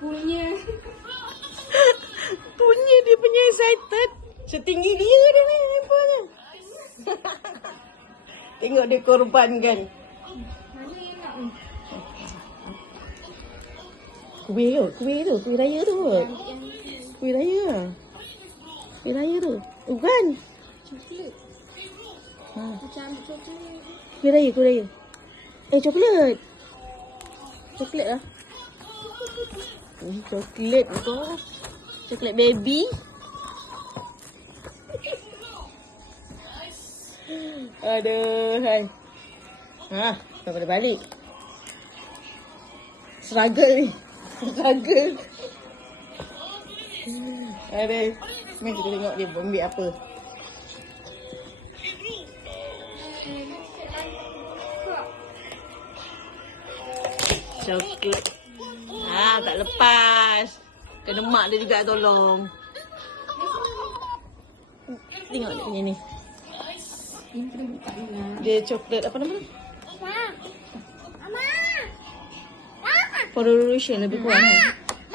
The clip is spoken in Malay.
Punya. Punya dia punya excited. Setinggi dia ni lemparnya. Tengok dia korbankan. Mana yang nak? Kuih raya tu. Kuih raya. Kuih raya tu. Bukan. Coklat. Ha. Macam ambil coklat. Kuih raya. Coklat. Coklat lah. Coklat tu. Coklat baby. Aduh, hai. Tak boleh balik. Struggle ni. Struggle. Aduh. Mari kita tengok dia ambil apa. Coklat. Tak lepas. Kena mak dia juga tolong. Tengok dia punya ni. Ini kena buka dulu. Dia coklat apa nama? Mama. Ferrero Rocher lebih kurang.